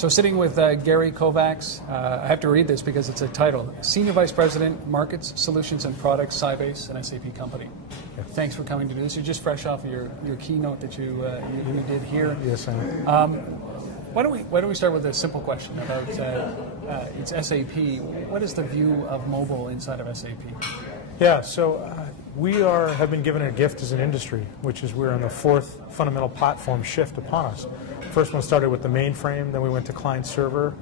So sitting with Gary Kovacs, I have to read this because it's a title. Senior Vice President, Markets, Solutions and Products, Sybase, an SAP company. Yeah. Thanks for coming to do this. You're just fresh off of your keynote that you did here. Yes, I am. Why don't we start with a simple question about it's SAP. What is the view of mobile inside of SAP? Yeah, so we have been given a gift as an industry, which is we're on the fourth fundamental platform shift upon us. First one started with the mainframe, then we went to client server,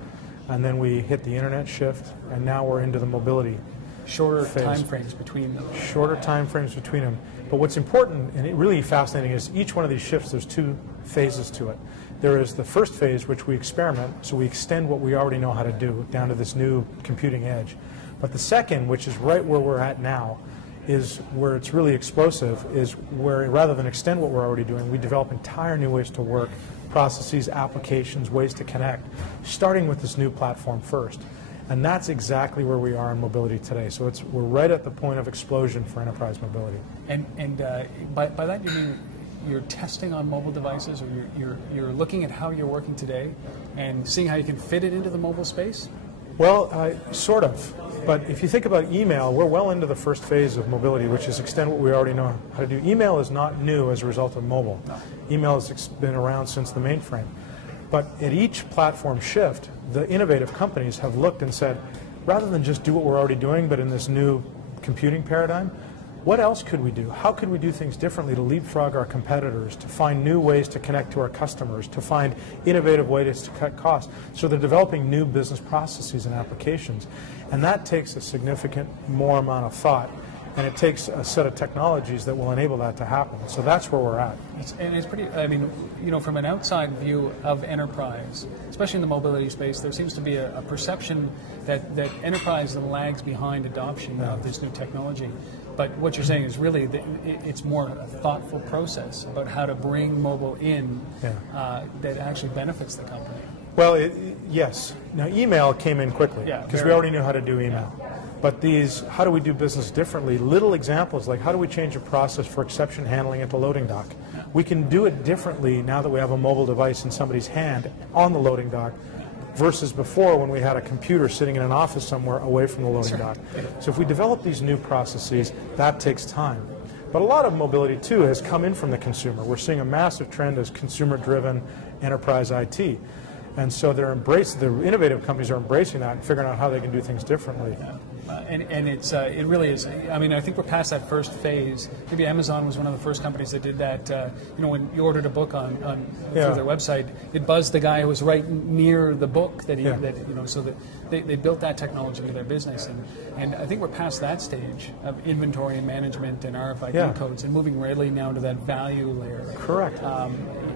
and then we hit the internet shift, and now we're into the mobility. Shorter time frames between them. Shorter time frames between them. But what's important and really fascinating is each one of these shifts, there's two phases to it. There is the first phase, which we experiment, so we extend what we already know how to do down to this new computing edge. But the second, which is right where we're at now, is where it's really explosive, is where rather than extend what we're already doing, we develop entire new ways to work, processes, applications, ways to connect, starting with this new platform first. And that's exactly where we are in mobility today. So we're right at the point of explosion for enterprise mobility. And by that you mean you're testing on mobile devices, or you're looking at how you're working today and seeing how you can fit it into the mobile space? Well, sort of. But if you think about email, we're well into the first phase of mobility, which is extend what we already know how to do. Email is not new as a result of mobile. Email has been around since the mainframe. But at each platform shift, the innovative companies have looked and said, rather than just do what we're already doing, but in this new computing paradigm, what else could we do? How could we do things differently to leapfrog our competitors, to find new ways to connect to our customers, to find innovative ways to cut costs? So they're developing new business processes and applications. And that takes a significant more amount of thought. And it takes a set of technologies that will enable that to happen. So that's where we're at. It's pretty, I mean, you know, from an outside view of enterprise, especially in the mobility space, there seems to be a perception that enterprise lags behind adoption of this new technology. But what you're saying is really it's more a thoughtful process about how to bring mobile in that actually benefits the company. Well, yes. Now, email came in quickly because we already knew how to do email. Yeah. But these, how do we do business differently? Little examples like how do we change a process for exception handling at the loading dock? We can do it differently now that we have a mobile device in somebody's hand on the loading dock versus before when we had a computer sitting in an office somewhere away from the loading dock. So if we develop these new processes, that takes time. But a lot of mobility, too, has come in from the consumer. We're seeing a massive trend as consumer-driven enterprise IT. And so the innovative companies are embracing that and figuring out how they can do things differently. And it really is. I mean, I think we're past that first phase. Maybe Amazon was one of the first companies that did that. You know, when you ordered a book through their website, it buzzed the guy who was right near the book that so that they built that technology into their business. And I think we're past that stage of inventory management and RFID codes and moving readily now to that value layer. Correct.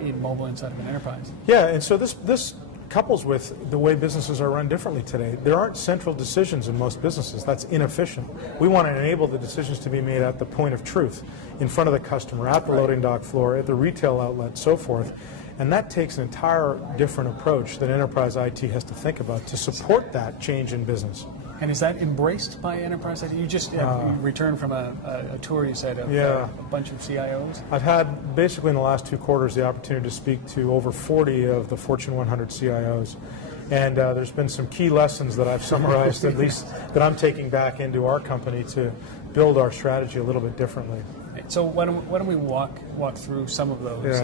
In mobile inside of an enterprise. Yeah, and so this couples with the way businesses are run differently today. There aren't central decisions in most businesses. That's inefficient. We want to enable the decisions to be made at the point of truth, in front of the customer, at the loading dock floor, at the retail outlet, so forth. And that takes an entire different approach that enterprise IT has to think about to support that change in business. And is that embraced by enterprise IT? You just you returned from a tour, you said, of a bunch of CIOs? I've had, basically in the last 2 quarters, the opportunity to speak to over 40 of the Fortune 100 CIOs. And there's been some key lessons that I've summarized, at least, that I'm taking back into our company to build our strategy a little bit differently. So why don't we walk through some of those?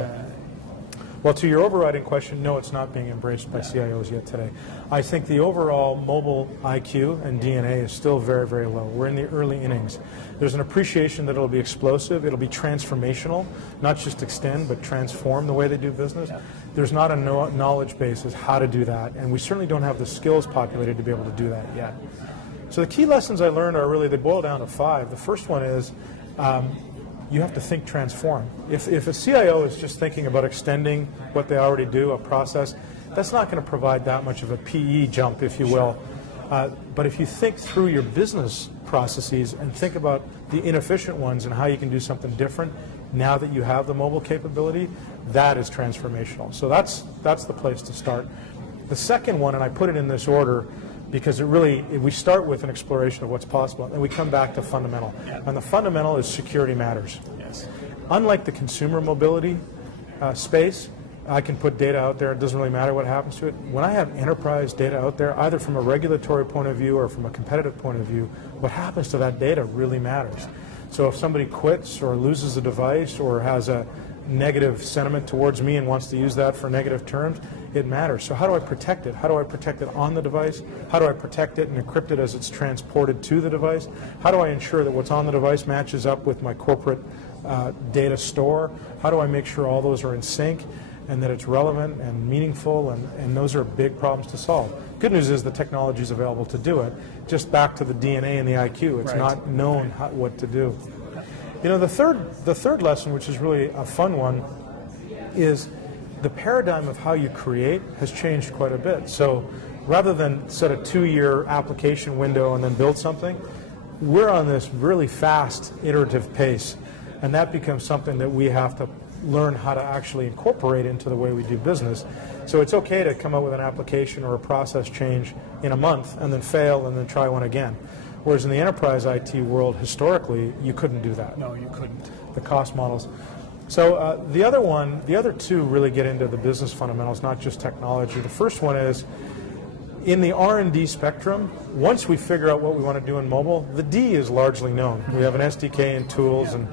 Well, to your overriding question, no, it's not being embraced by CIOs yet today. I think the overall mobile IQ and DNA is still very, very low. We're in the early innings. There's an appreciation that it'll be explosive, it'll be transformational, not just extend, but transform the way they do business. There's not a knowledge base as how to do that, and we certainly don't have the skills populated to be able to do that yet. So the key lessons I learned are really, they boil down to 5. The first one is, you have to think transform. If a CIO is just thinking about extending what they already do, a process, that's not going to provide that much of a PE jump, if you will. But if you think through your business processes and think about the inefficient ones and how you can do something different now that you have the mobile capability, that is transformational. So that's the place to start. The second one, and I put it in this order, because we start with an exploration of what's possible, and we come back to fundamental. And the fundamental is security matters. Yes. Unlike the consumer mobility space, I can put data out there. It doesn't really matter what happens to it. When I have enterprise data out there, either from a regulatory point of view or from a competitive point of view, what happens to that data really matters. So if somebody quits or loses a device or has a negative sentiment towards me and wants to use that for negative terms, it matters. So how do I protect it? How do I protect it on the device? How do I protect it and encrypt it as it's transported to the device? How do I ensure that what's on the device matches up with my corporate data store? How do I make sure all those are in sync and that it's relevant and meaningful, and those are big problems to solve. Good news is the technology is available to do it. Just back to the DNA and the IQ, it's not known what to do. You know, the third lesson, which is really a fun one, is the paradigm of how you create has changed quite a bit. So rather than set a 2-year application window and then build something, we're on this really fast iterative pace, and that becomes something that we have to learn how to actually incorporate into the way we do business. So it's okay to come up with an application or a process change in a month and then fail and then try one again. Whereas in the enterprise IT world, historically, you couldn't do that. No, you couldn't. The cost models. So the other two really get into the business fundamentals, not just technology. The first one is, in the R&D spectrum, once we figure out what we want to do in mobile, the D is largely known. We have an SDK and tools, and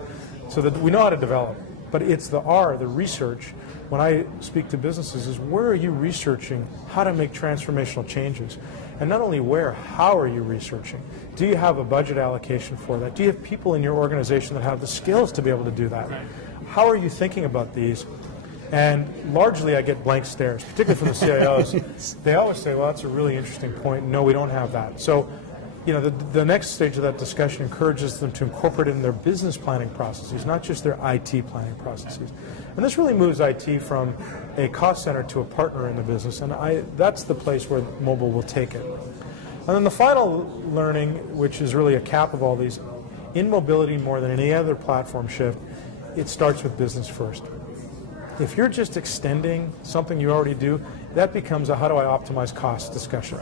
so that we know how to develop. But it's the R, the research. When I speak to businesses, is where are you researching how to make transformational changes? And not only where, how are you researching? Do you have a budget allocation for that? Do you have people in your organization that have the skills to be able to do that? How are you thinking about these? And largely I get blank stares, particularly from the CIOs. They always say, well, that's a really interesting point. No, we don't have that. So, you know, the next stage of that discussion encourages them to incorporate it in their business planning processes, not just their IT planning processes. And this really moves IT from a cost center to a partner in the business, and that's the place where mobile will take it. And then the final learning, which is really a cap of all these, in mobility more than any other platform shift, it starts with business first. If you're just extending something you already do, that becomes a how do I optimize cost discussion.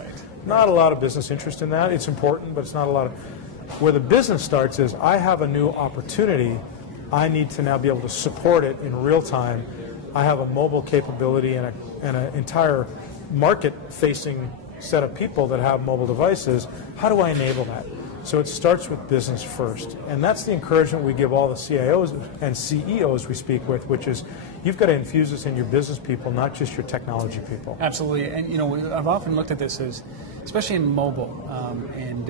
Not a lot of business interest in that. It's important, but it's not a lot of... Where the business starts is, I have a new opportunity. I need to now be able to support it in real time. I have a mobile capability and an entire market-facing set of people that have mobile devices. How do I enable that? So it starts with business first. And that's the encouragement we give all the CIOs and CEOs we speak with, which is, you've got to infuse this in your business people, not just your technology people. Absolutely. And, you know, I've often looked at this as, especially in mobile, and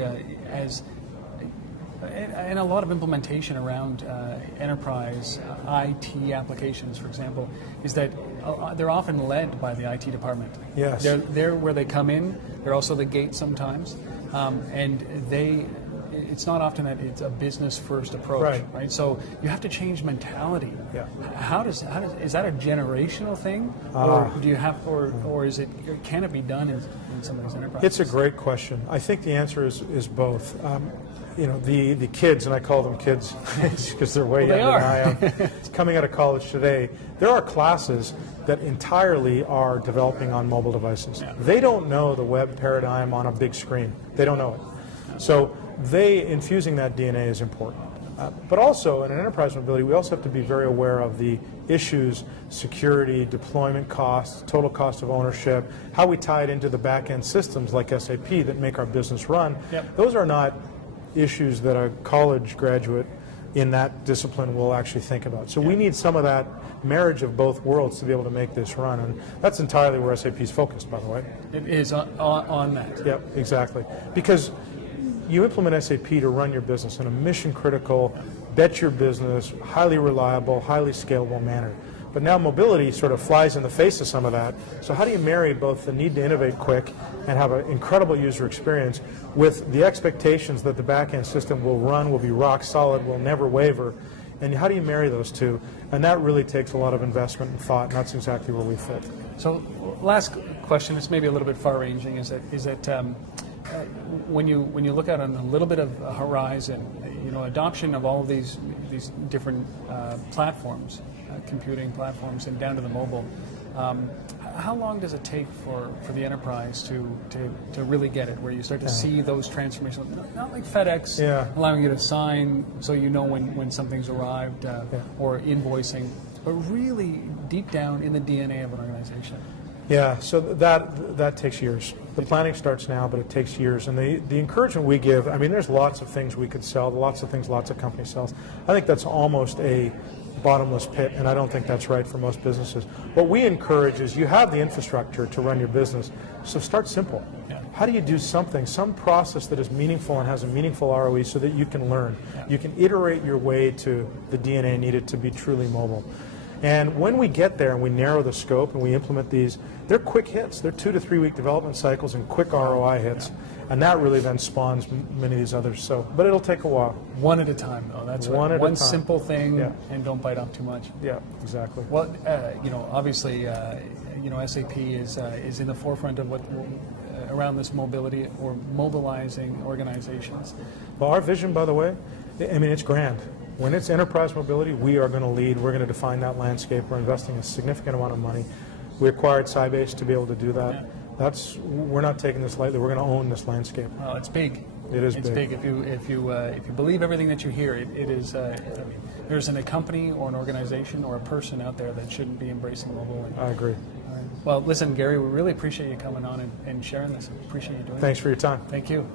a lot of implementation around enterprise IT applications, for example, is that they're often led by the IT department. Yes. They're where they come in. They're also the gate sometimes. And it's not often that it's a business first approach, right? So you have to change mentality. Yeah. Is that a generational thing, or do you have, or is it, can it be done in some of these enterprises? It's a great question. I think the answer is both. You know, the kids, and I call them kids because they're way younger than I am, coming out of college today, there are classes that entirely are developing on mobile devices. Yeah. They don't know the web paradigm on a big screen. They don't know it. So infusing that DNA is important. But also, in an enterprise mobility, we also have to be very aware of the issues, security, deployment costs, total cost of ownership, how we tie it into the back-end systems like SAP that make our business run. Yep. Those are not issues that a college graduate in that discipline will actually think about. So we need some of that marriage of both worlds to be able to make this run, and that's entirely where SAP is focused, by the way. It is on that. Yep, exactly. Because you implement SAP to run your business in a mission-critical, bet your business, highly reliable, highly scalable manner. But now mobility sort of flies in the face of some of that. So how do you marry both the need to innovate quick and have an incredible user experience with the expectations that the back-end system will run, will be rock solid, will never waver? And how do you marry those two? And that really takes a lot of investment and thought, and that's exactly where we fit. So last question, it's maybe a little bit far-ranging, is that when you look out on a little bit of a horizon, you know, adoption of all of these different platforms, computing platforms, and down to the mobile, how long does it take for the enterprise to really get it, where you start to see those transformations, not like FedEx allowing you to sign so you know when something's arrived, or invoicing, but really deep down in the DNA of an organization. Yeah, so that takes years. The planning starts now, but it takes years. And the encouragement we give, I mean, there's lots of things we could sell, lots of things lots of companies sell. I think that's almost a bottomless pit, and I don't think that's right for most businesses. What we encourage is you have the infrastructure to run your business, so start simple. Yeah. How do you do something, some process that is meaningful and has a meaningful ROE so that you can learn? Yeah. You can iterate your way to the DNA needed to be truly mobile. And when we get there and we narrow the scope and we implement these, they're quick hits. They're 2 to 3 week development cycles and quick ROI hits. Yeah. And that really then spawns many of these others. So, but it'll take a while. One at a time, though. That's one right. One at a time. Simple thing, yeah. And don't bite off too much. Yeah, exactly. Well, obviously, SAP is in the forefront of what around this mobility or mobilizing organizations. Well, our vision, by the way, I mean, it's grand. When it's enterprise mobility, we are going to lead. We're going to define that landscape. We're investing a significant amount of money. We acquired Sybase to be able to do that. Yeah. We're not taking this lightly. We're going to own this landscape. Well, it's big. It is big. It's big. If you believe everything that you hear, it is. There isn't a company or an organization or a person out there that shouldn't be embracing mobile. I agree. All right. Well, listen, Gary, we really appreciate you coming on and sharing this. Appreciate you doing it. Thanks for your time. Thank you.